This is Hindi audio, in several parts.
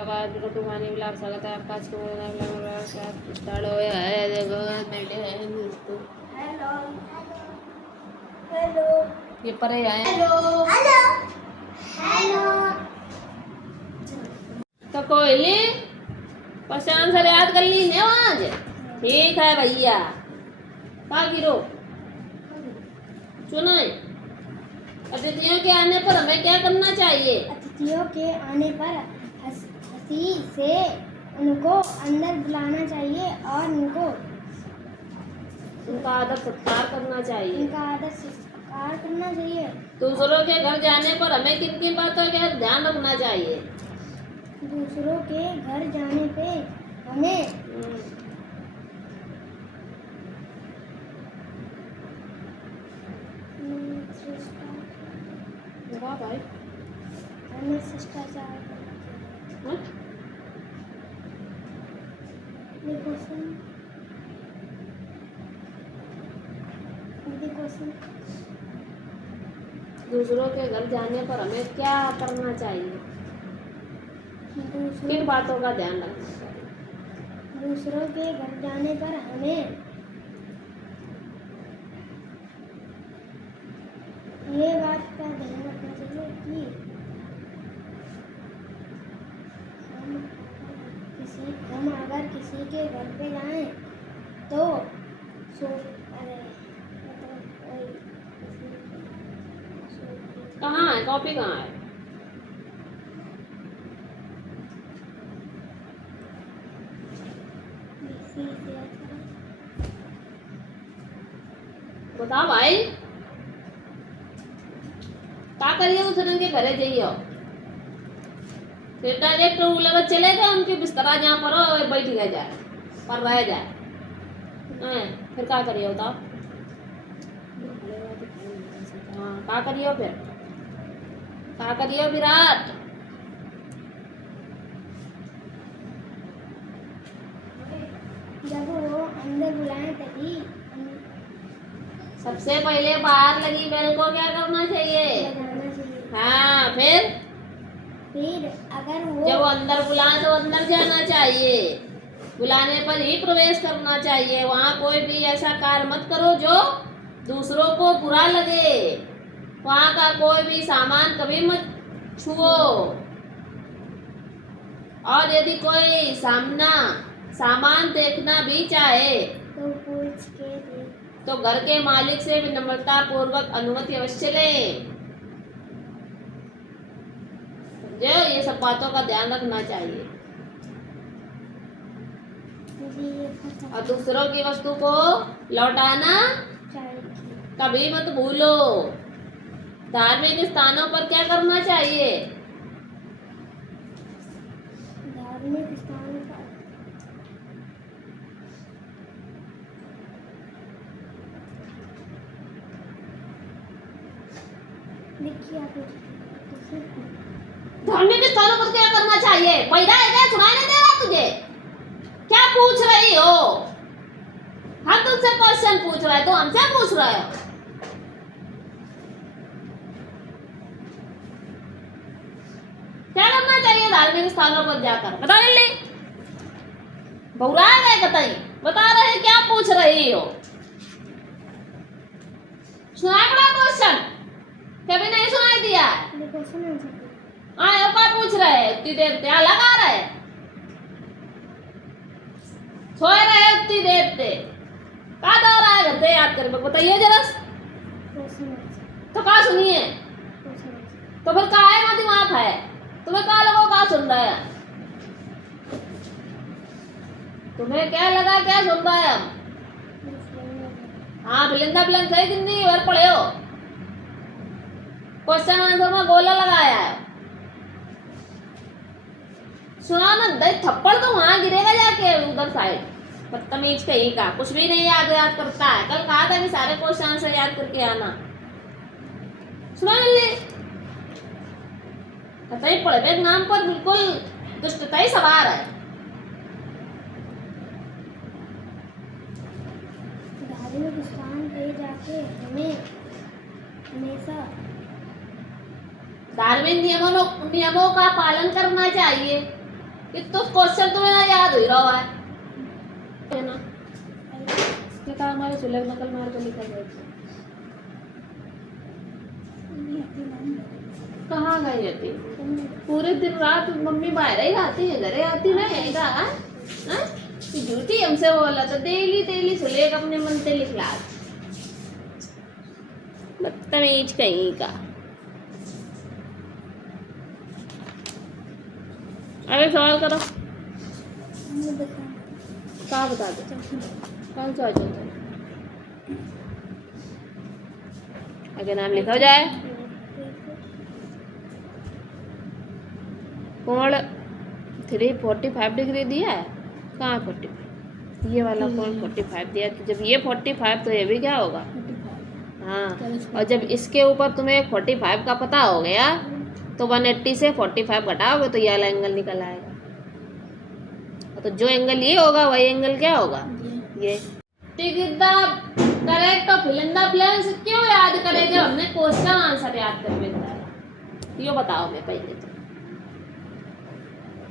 गुड मॉर्निंग ब्लॉग स्वागत है आपका। आज को स्टार्ट हो गया है। देखो बैठे हैं दोस्तों। हेलो हेलो ये परे आए। Hello hello hello. तो कोयली पहचान से याद कर ली है आज। ठीक है भैया। का गिरो सुनो, अतिथियों के आने पर हमें क्या करना चाहिए? अतिथियों के आने पर हंसी से उनको अंदर बुलाना चाहिए और उनका आदर सत्कार करना चाहिए। उनका आदर सत्कार करना चाहिए। दूसरों के घर जाने पर हमें किन किन बातों का ध्यान रखना चाहिए? दूसरों के घर जाने पे हमें भाई हमें शिष्टाचार दूसरों के घर जाने पर हमें क्या करना चाहिए? किन बातों का ध्यान रखना चाहिए? दूसरों के घर जाने पर हमें ये बात का ध्यान रखना चाहिए कि हम अगर किसी के घर पे जाएं तो कहाँ है कॉपी? कहाँ है? बताओ भाई, क्या करिए? उस दिन के घरे जाइए फिर डायरेक्ट लगा चले गए उनके बिस्तरा जहाँ पर हो बैठ गए जाए पर रह जाए। फिर क्या करिए बताओ? हाँ क्या करिए फिर? क्या करिए विराट? जब वो अंदर बुलाए तभी सबसे पहले बाहर लगी बेल को क्या करना चाहिए? बजाना चाहिए। हाँ फिर अगर वो जब वो अंदर बुलाए तो अंदर जाना चाहिए। बुलाने पर ही प्रवेश करना चाहिए। वहाँ कोई भी ऐसा कार्य मत करो जो दूसरों को बुरा लगे। वहाँ का कोई भी सामान कभी मत छुओ। और यदि कोई सामान देखना भी चाहे तो पूछ के दे। तो घर के मालिक से विनम्रता पूर्वक अनुमति अवश्य लें। जो ये सब बातों का ध्यान रखना चाहिए। और दूसरों की वस्तु को लौटाना कभी मत भूलो। धार्मिक स्थानों पर क्या करना चाहिए? धार्मिक स्थानों पर धार्मिक स्थानों पर क्या करना चाहिए? पैदा है क्या? सुनाई नहीं दे रहा तुझे? क्या पूछ रही हो? हम तुमसे क्वेश्चन पूछ रहे तो हमसे पूछ रहे हो? क्या करना चाहिए धार्मिक स्थानों पर जाकर? बता जल्दी। बहुरा गए कतई बता रहे क्या पूछ रही हो? सुनाई पड़ा क्वेश्चन? कभी नहीं सुनाई दिया? हाँ क्या पूछ रहे? उतनी देर क्या लगा रहे? सोए रहे उतनी देर से? क्या दो रहा है घर से याद कर बताइए जरा। तो क्या सुनिए? तो फिर का है दिमाग है तुम्हें? क्या लगा क्या सुन रहा है? तुम्हें क्या लगा क्या सुन रहा है? हम हाँ बिलिंदा बिलन सही दिन नहीं और पढ़े हो। क्वेश्चन आंसर में गोला लगाया है। सुना ना दे थप्पड़ तो वहां गिरेगा जाके उधर साइड। बदतमीज कहीं का कुछ भी नहीं याद करता है। कल कहा था कि सारे क्वेश्चन आंसर याद करके आना। सुना जल्दी। कतई पढ़े नाम पर बिल्कुल दुष्टता ही सवार है। धार्मिक स्थान पे जाके हमें हमेशा धार्मिक नियमों का पालन करना चाहिए। कि तो क्वेश्चन तुम्हें ना याद हो रहा है ना। क्या कहा हमारे सुलभ नकल मार कर लिखा गया कहाँ गई रहती पूरे दिन रात मम्मी बाहर ही आती है घरे आती ना है कहा झूठी हमसे बोला तो डेली डेली सुलेख अपने मन से लिख ला बदतमीज कहीं का। अरे सवाल करो कहाँ बता दो कौन सा चलता आगे नाम लिखा हो जाए। कोण 345 डिग्री दिया है कहाँ 45 ये वाला कोण 45 दिया तो जब ये 45 तो ये भी क्या होगा हाँ और जब इसके ऊपर तुम्हें 45 का पता हो गया तो 180 से 45 घटाओगे तो ये वाला एंगल निकल आएगा तो जो एंगल ये होगा वही एंगल क्या होगा ये। Tick the correct of fill in the blanks क्यों याद करें जब हमने क्वेश्चन आंसर याद कर लेता है यो बताओ मैं पहले तो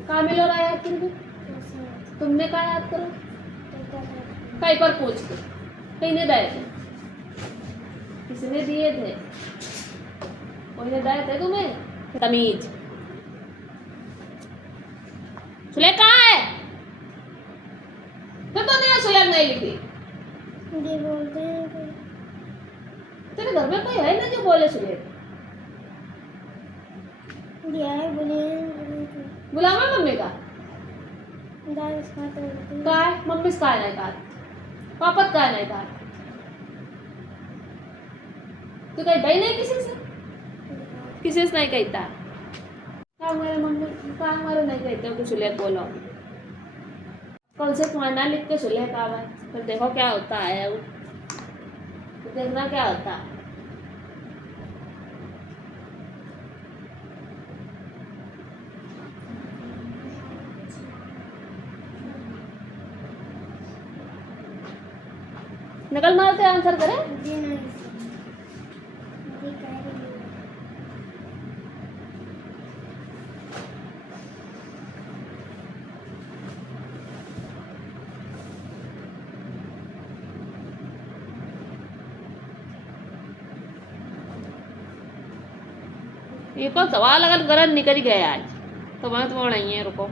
कहाँ मिलो रहा याद तुमको तुमने कहा याद करो कहीं पर पूछ के कहीं ने दिए थे किसने दिए थे कोई ने दिए थे तुम्हें तमीज सुलेख कहाँ है तो तूने सुलेख नहीं लिखी ये बोलते हैं तेरे घर में कोई है ना जो बोले सुलेख दिया है बोले बुलावा मम्मी का दास का तो काय मम्मी का नहीं का पापा का नहीं का तू कहीं गई नहीं किसी से नहीं कहता का मेरे मम्मी का हमारे नहीं कहते कुछ सुलेख बोलो कल से खाना लिख के सुलेख आवा फिर देखो क्या होता है वो तो देखना क्या होता है। नकल मारते आंसर करें जी नहीं जी कह रही हूँ ये कौन सवाल अगर गलत निकल गया आज तो मैं तो नहीं है रुको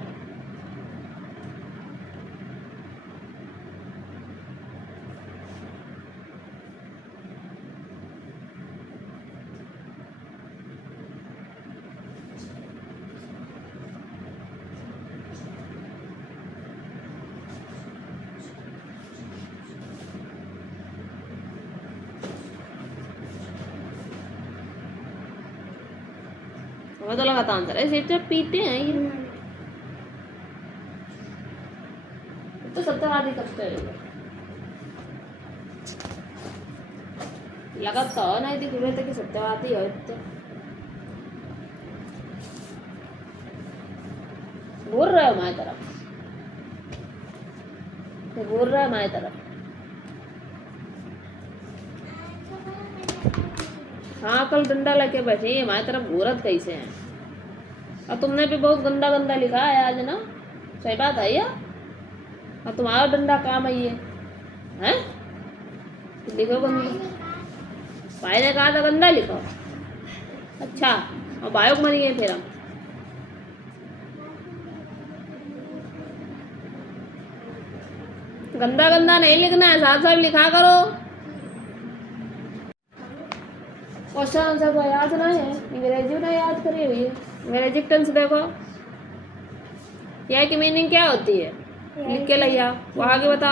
हमें तो लगाता आंसर है सिर्फ जब पीते हैं ये तो सत्यवादी करते हैं लगाता हो नहीं दिख रहे थे कि सत्यवादी हो तो बोल रहे हो हमारी तरफ तो बोल रहा है हमारी तरफ हाँ कल डंडा लेके बैठे ये हमारी तरफ घूरत कैसे हैं और तुमने भी बहुत गंदा गंदा लिखा है आज ना सही बात है यार और तुम्हारा डंडा काम है ये हैं लिखो गंदा भाई ने कहा था गंदा लिखो अच्छा और बायोक मरी है फिर हम गंदा गंदा नहीं लिखना है साफ साफ लिखा करो क्वेश्चन आंसर को याद ना है अंग्रेजी ना याद करी हुई है अंग्रेजी टेंस देखो यह की मीनिंग क्या होती है लिख के लिया वो आगे बता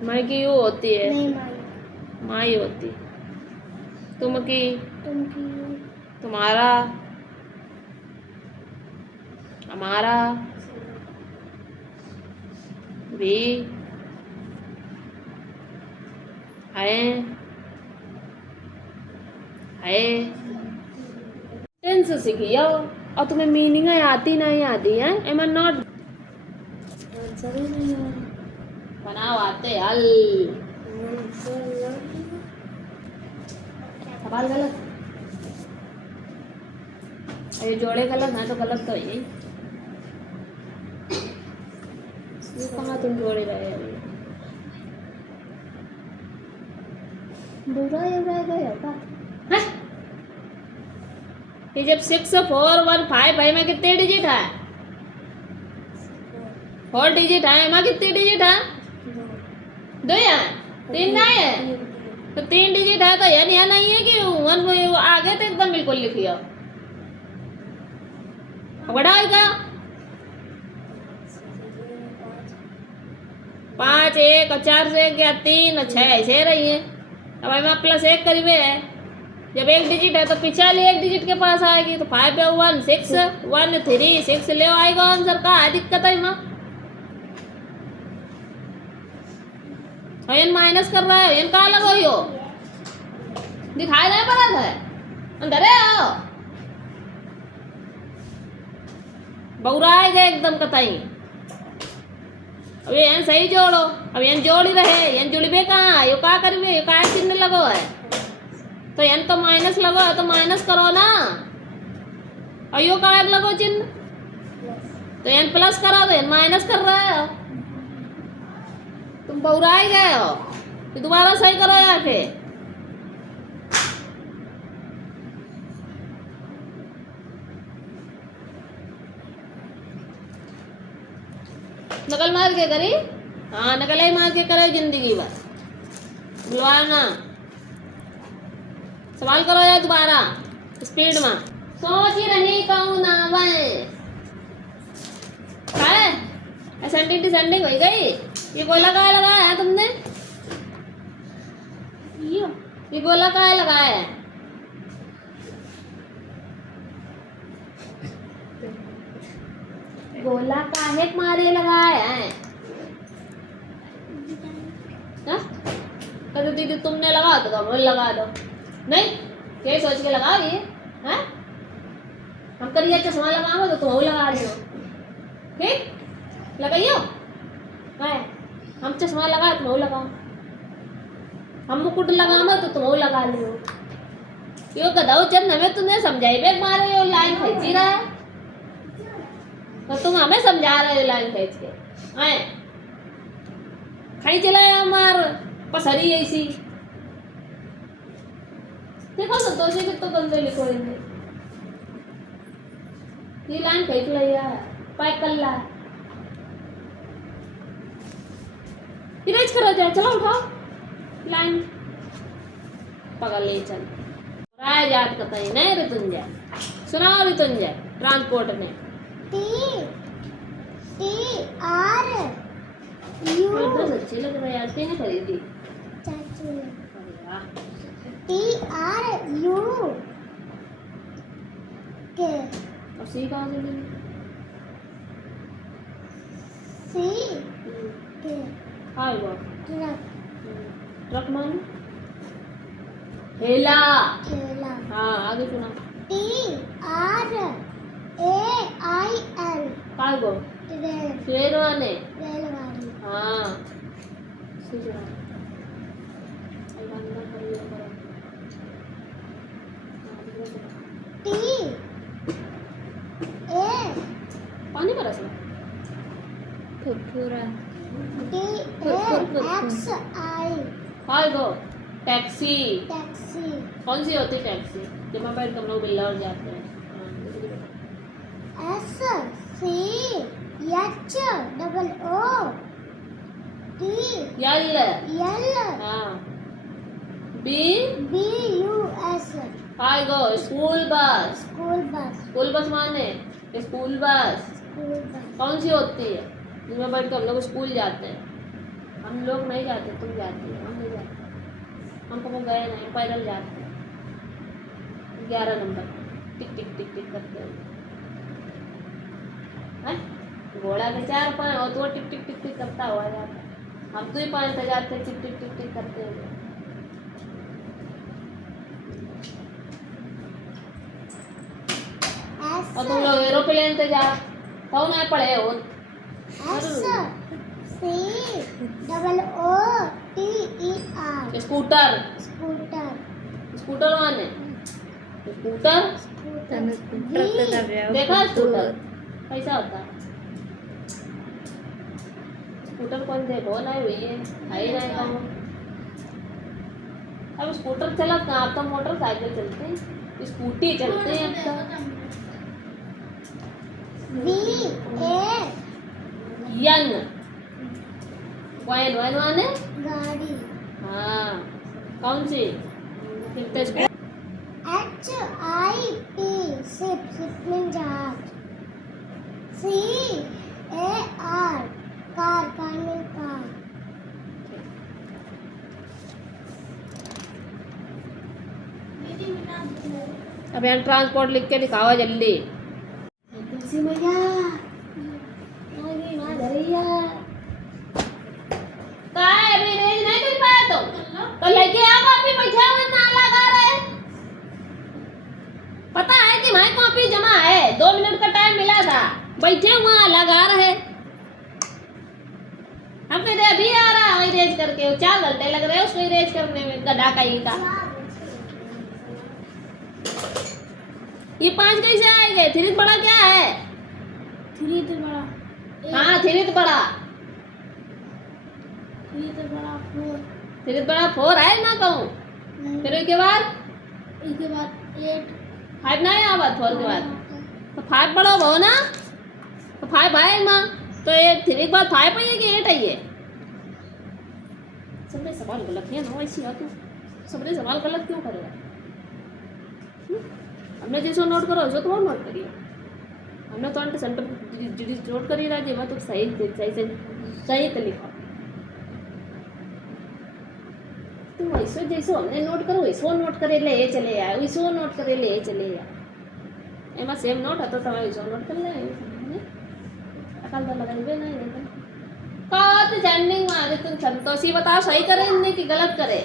मैं की यू होती है माई होती तुम की तुम्हारा हमारा भी है टेंस सीखियो और तुम्हें मीनिंग आती नहीं आती है एम आर नॉट आंसर ही नहीं आ बनाओ आते हल सवाल गलत, ये जोड़े गलत है तो गलत तो है यही। ये कहाँ तुम जोड़े रहे अभी, बुरा ये रह गया का है? ये जब 6 4 1 5 है, में कितने डिजिट है? 4 डिजिट है, में कितने डिजिट है? 2 है, 3 नहीं है, तो 3 डिजिट है तो यह नहीं है कि 1 आगे तो एकदम बिल्कुल लिखियो बड़ा आएगा 5 1 और 4 से 1 गया 3 और 6 ऐसे रही है। अब हमें +1 करीबे है, जब 1 डिजिट है तो पिछले 1 डिजिट के पास आएगी, तो 5 1 6 1 3 6 ले आएगा आंसर। का है दिक्कत है माँ? एन माइनस कर रहा है, एन कहाँ लगो यो दिखाई नहीं पड़ा है अंदर है आओ बौरा आएगा एकदम कतई। अब एन सही जोड़ो, अब एन जोड़ ही रहे, एन जुड़बे कहाँ यो का करबे, यो का चिन्ह लगो है तो एन तो माइनस लगो है तो माइनस करो ना, और यो का लगो चिन्ह तो एन प्लस करो तो एन माइनस कर रहे हो, तुम बौराए गए हो। तो दोबारा सही करो आके, नकल मार के करी, हाँ नकल ही मार के करे जिंदगी भर, बुलवाओ ना, सवाल करो यार दोबारा स्पीड में। सोच ही रही कहूँ ना वह है असेंडिंग डिसेंडिंग हो गई। ये गोला कहाँ लगाया है तुमने? ये गोला कहाँ लगाया है? गोला काहे मारे लगाया है? कहते दीदी तुमने लगा तो हम लगा दो, नहीं क्या सोच के लगा ये हैं? हम करिए चश्मा लगाओ तो तुम लगा लियो, ठीक लगाइयो है। हम चश्मा लगा तुम लगाओ, हम मुकुट लगाओ तो तुम लगा लियो। यो गधाओ चंद हमें तुम्हें समझाई बे मारे यो लाइन खींची रहा है तो तुम हमें समझा रहे हो लाइन खींच के हैं। खाई चलाया हमार पसरी ऐसी देखो संतोषी के तो गंदे लिखो इनने, ये लाइन खींच लिया है पैक कर ला इरेज करो जाए, चलो उठाओ लाइन पकड़ ले चल। राय जात कतई नहीं ऋतुंजय, सुनाओ ऋतुंजय ट्रांसपोर्ट ने T R U बहुत अच्छी लग रहा है यार, किसने खरीदी? चाचू ने। अरे वाह, T R U के और सी कहाँ से मिली? C के हाँ वो ट्रक ट्रक मान हेला, ठेला। हाँ आगे सुना। T R A I L cargo train train वाले, रेलगाड़ी। हाँ सी सुना। आई गाना ना करो ये करो, हाँ दूसरा सुना। T A पानी बरस रहा पूरा T A X I cargo taxi, taxi. कौन सी होती टैक्सी? जब हम बैठ हम लोग बिल्लावर जाते हैं। हाँ, देखो, देखो। S C H double O T यल, L हाँ B B U S cargo school bus, school bus. School bus माने स्कूल बस स्कूल बस कौन सी होती है जिसमें बैठ कर हम लोग स्कूल जाते हैं? हम लोग नहीं जाते, तुम जाती हो, हम नहीं जाते, हम कभी गए नहीं, पैदल जाते हैं। 11 नंबर टिक टिक टिक टिक करते हैं, घोड़ा के 4 पाँव और तो टिक टिक टिक टिक करता हुआ जाता है, हम 2 ही पाँव पे जाते हैं टिक टिक टिक टिक करते हुए। S और तुम लोग एरोप्लेन से जा तो ना पढ़े हो। S C double O T E R scooter, scooter. Scooter माने स्कूटर તમે ટ્રક कर रहे हो देखा स्कूटर कैसा होता है स्कूटर कौन देखो ना हुई है ही नहीं कहो अब स्कूटर चला कहाँ अब तो मोटरसाइकिल चलते हैं स्कूटी चलते हैं अब तो वी ए यंग वैन वैन माने गाड़ी हाँ कौन सी कितने scooter H I P ship ship में जहाज C A R car car में कार अब यहाँ ट्रांसपोर्ट लिख के दिखाओ जल्दी तुलसी मैया काय अभी रेंज नहीं कर पाया तो लेके आओ कॉपी बैठे हुए ना लगा रहे पता है कि हमारी कॉपी जमा है 2 मिनट का टाइम मिला था बैठे हुए लगा रहे हम कहते अभी आ रहा है रेंज करके 4 घंटे लग रहे हैं उसको रेंज करने में गधा कहीं का ये 5 कैसे आएंगे 3 बड़ा क्या है 3 तो बड़ा हाँ 3 बड़ा 3 तो बड़ा 4 3 बड़ा 4 है ना कहूँ फिर इसके बाद 8 5 नहीं आवा 4 के बाद तो 5 बड़ा हो ना तो 5 है माँ तो 8 3 के बाद 5 है कि 8 है ये सबने सवाल गलत है ना ऐसी हो तू सबने सवाल गलत क्यों करेगा हमने जैसे नोट करो वैसे तो नोट करिए हमने तो अंट सेंटर नोट करी रहा जेवा तो सही तो लिखो तो वैसे जैसे हमने नोट करो वैसे नोट करे ले ये चले यार वैसे नोट करे ले ये चले यार एमा सेम नोट હતો તમે वैसे नोट कर ले अकल तो लगाइबे नहीं लेकिन कात सेंडिंग मारे तुम संतोषी बताओ सही करे इनने कि गलत करे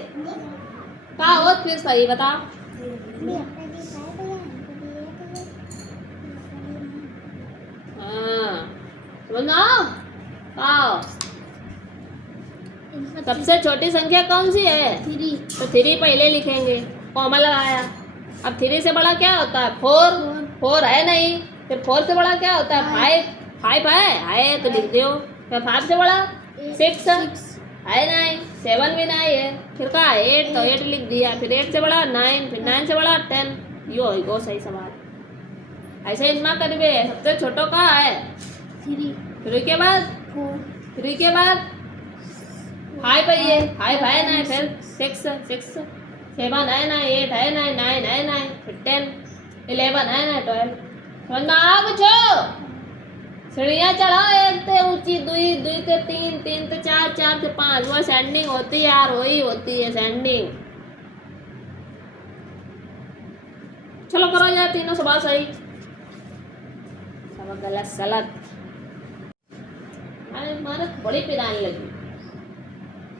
का हो फिर सही बताओ हाँ समझो आओ सबसे छोटी संख्या कौन सी है 3 तो 3 पहले लिखेंगे कॉमा लगाया अब 3 से बड़ा क्या होता है 4 है नहीं फिर 4 से बड़ा क्या होता है 5 है तो लिख दो फिर 5 से बड़ा 6 है नहीं 7 भी नहीं है फिर का 8 तो 8 लिख दिया फिर 8 से बड़ा 9 फिर 9 से बड़ा 10 यो हो सही सवाल ऐसे इनमा करिए सबसे छोटो का है 3 फिर के बाद 5 है ये 5 है ना फिर 6 7 है ना 8 है ना 9 है ना फिर 10 11 है ना 12 समझना कुछ सीढ़ियाँ चढ़ाओ 1 से ऊंची 2 से 3 से 4 से 5 वो सेंडिंग होती है यार वही होती है सेंडिंग चलो करो यार तीनों सवाल सही सब गलत अरे मारे बड़ी पिराने लगी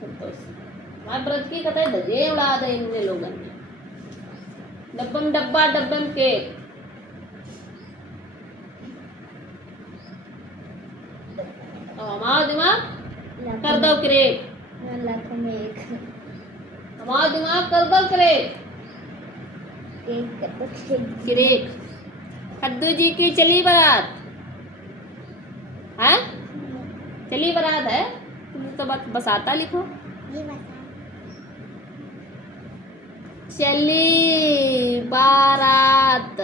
हमारे ब्रज की कथा धजे उड़ा दे इनने लोगों ने डब्बम डब्बा डब्बम केक हमारा दिमाग कर दो क्रेक लाखों में एक हमारा दिमाग कर दो क्रेक क्रेक कद्दू जी की चली बारात है चली बारात है तुम तो बस आता लिखो ये बता चली बारात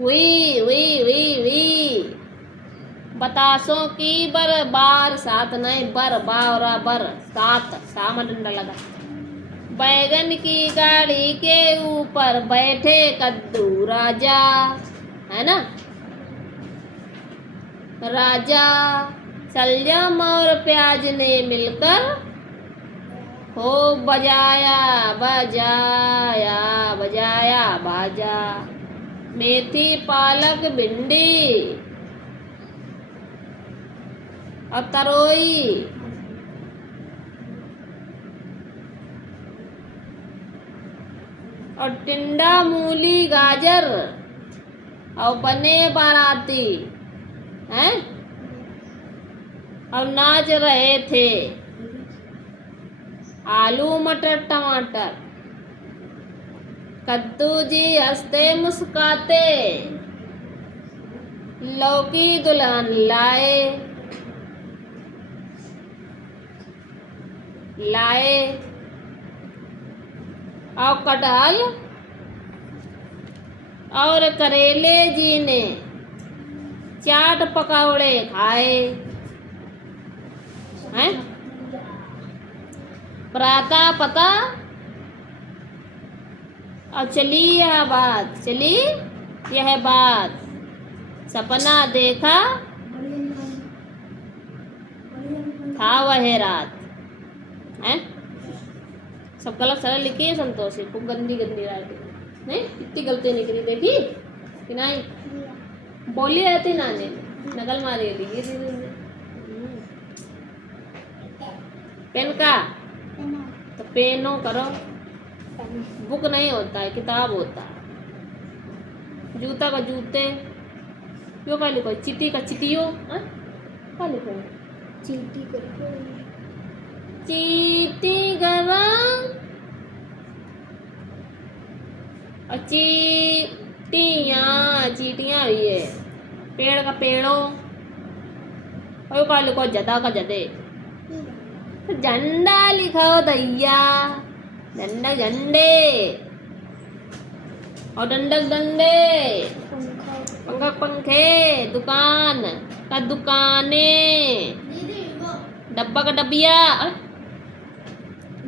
वी बतासों की बार सात नहीं बर सात सामा डंडा लगा बैगन की गाड़ी के ऊपर बैठे कद्दू राजा है ना राजा सलजम और प्याज ने मिलकर हो बजाया बाजा मेथी पालक भिंडी और तरोई और टिंडा मूली गाजर और बने बाराती हैं और नाच रहे थे आलू मटर टमाटर कद्दू जी हंसते मुस्काते लौकी दुल्हन लाए लाए और कटहल और करेले जी ने चाट पकौड़े खाए हैं। प्राता पता और चली यह बात सपना देखा था वह रात हैं। सब गलत सरल लिखी है संतोषी, खूब गंदी राइटिंग नहीं, इतनी गलती निकली देखी कि नहीं, बोली रहती नाने नकल मारी लिखी थी। पेन का तो पेनो करो, बुक नहीं होता है किताब होता है। जूता का जूते, क्यों का लिखो, चिट्टी का चिटियो क्या लिखो, चीटी करके चीटी गरम और चीटियाँ भी है। पेड़ का पेड़ो, और का लिखो जदा का जदे। झंडा लिखो दैया, झंडा झंडे और डंडक डंडे, पंखा पंखे, दुकान का दुकाने, डब्बा का डब्बिया,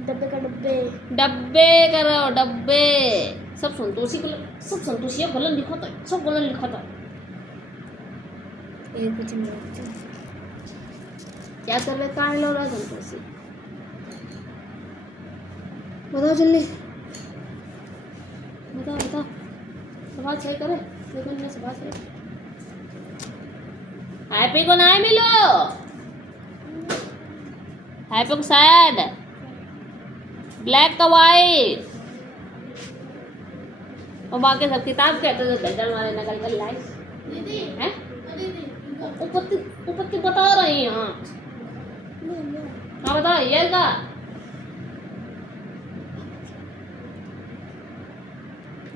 डब्बे का डब्बे, डब्बे करो डब्बे। सब संतोषी गलत लिखा था, सब गलत लिखा था। ये कुछ नहीं। क्या कर रहे कान लो रहा संतोषी, बताओ जल्दी बताओ। सवाल सही करे देखो ना, सवाल सही। हैप्पी को ना मिलो, हैप्पी को सैड, ब्लैक का वाइट और बाकी सब किताब कहते थे दर्जन वाले नकल कर लाई हैं। ऊपर बता रही हैं। हाँ बताओ ये का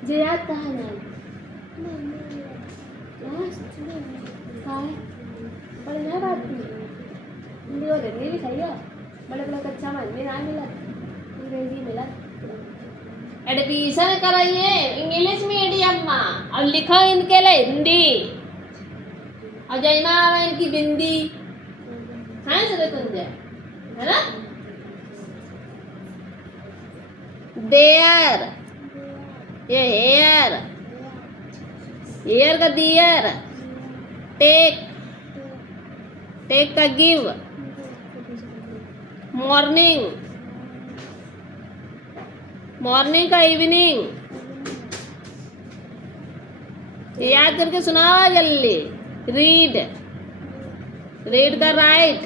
जे याद कहा नहीं बड़े नया बात थी, हिंदी और हिंदी भी सही है, बड़े कच्चा मन में ना मिला, अंग्रेजी मिला। एडमिशन कराइए इंग्लिश मीडियम में और लिखो इनके लिए हिंदी और जैमा आवे इनकी बिंदी है सरे तुंजे है ना। देयर ये हेयर का दियर, टेक का गिव, मॉर्निंग का इवनिंग। याद करके सुनाओ जल्दी। रीड का राइट,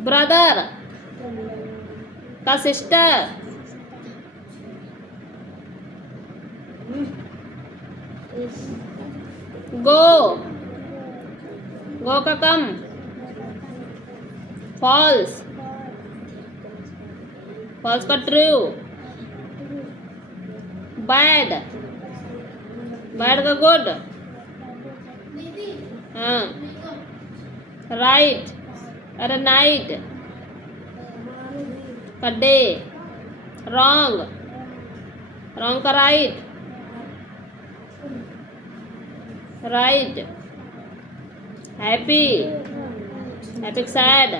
ब्रदर का सिस्टर, गो का कम, फॉल्स का ट्रू, बैड का गुड, हाँ राइट अरे नाइट का डे, रॉन्ग का राइट, हैप्पी सैड,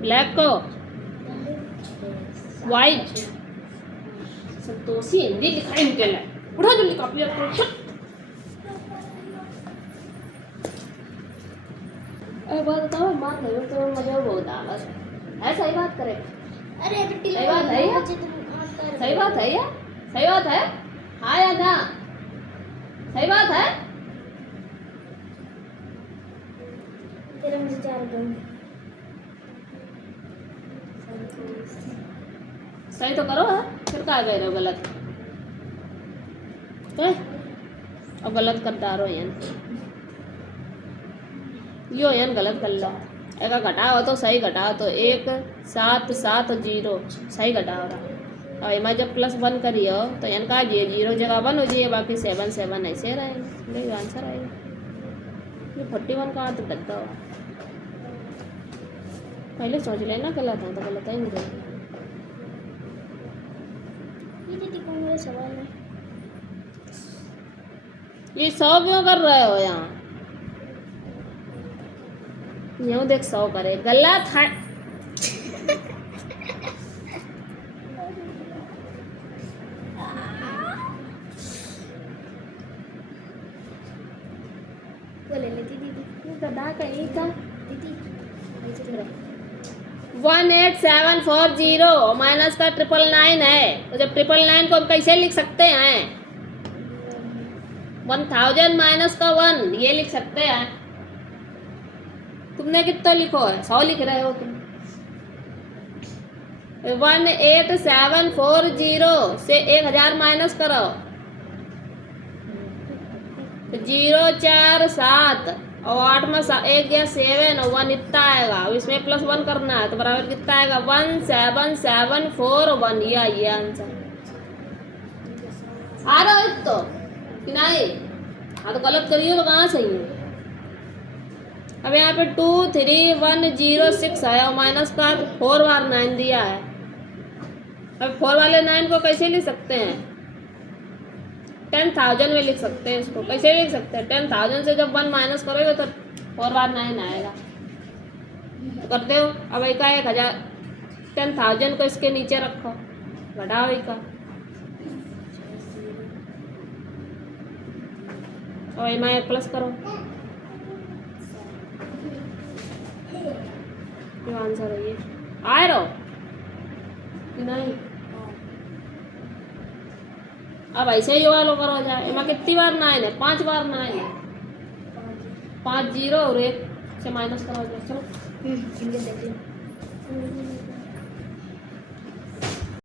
ब्लैक को वाइट। संतोषी हिंदी लिखा इनके लिए, उठा जल्दी कॉपी एक बात बताओ, बात नहीं तो मुझे बहुत आवाज है। सही बात करे, अरे बेटी सही बात है या सही बात है या सही बात है, हाँ या ना सही बात है। तेरे मुझे 4 गुण सही तो करो है, फिर कहा गए रहो गलत और गलत करता रहो यान, यो यान गलत कर लो। एक घटाओ तो सही घटाओ तो 1 7 7 0 सही घटाओ रहा। और एમાં जब +1 करियो तो इनका 0 जगह 1 हो जाइए, बाकी 7 7 ऐसे रहेंगे। यही आंसर आएगा। ये 41 का अर्थ गद्दा हुआ। पहले सोच लेना गलत है तो गलत है नहीं रहेगा। ये दीदी कौन मेरा सवाल है? ये 100 क्यों कर रहे हो यहाँ? यूं देख 100 करे गलत है। वो ले लेती दीदी। ये गधा कहीं का। दीदी ऐसे करो। 18740 माइनस का 999 है, तो जब 999 को हम कैसे लिख सकते हैं? 1000 माइनस का 1 ये लिख सकते हैं। तुमने कितना लिखो है? 100 लिख रहे हो तुम। 18740 से 1000 माइनस करो तो 0 4 7 और 8 में 1 गया 7 और 1 इतना आएगा। अब इसमें +1 करना है तो बराबर कितना आएगा? 17741। ये आंसर आ रहा है तो कि नहीं? हाँ तो गलत करिए तो कहाँ सही है? अब यहाँ पे 23106 है और माइनस का 4 बार 9 दिया है। अब 4 वाले 9 को कैसे लिख सकते हैं? 10,000 में लिख सकते हैं। इसको कैसे लिख सकते हैं? 10,000 से जब 1 माइनस करोगे तो 4 बार 9 आएगा। तो करते हो। अब एक का 1000 10,000 को इसके नीचे रखो, घटाओ एक का और एम प्लस करो। जो आंसर है ये आए रहो कि नहीं? अब ऐसे ही वालों करो जाए। एमा कितनी बार 9 है? 5 बार 9 है। 5 0 और 1 से माइनस करो जाए। चलो इनके देख लो।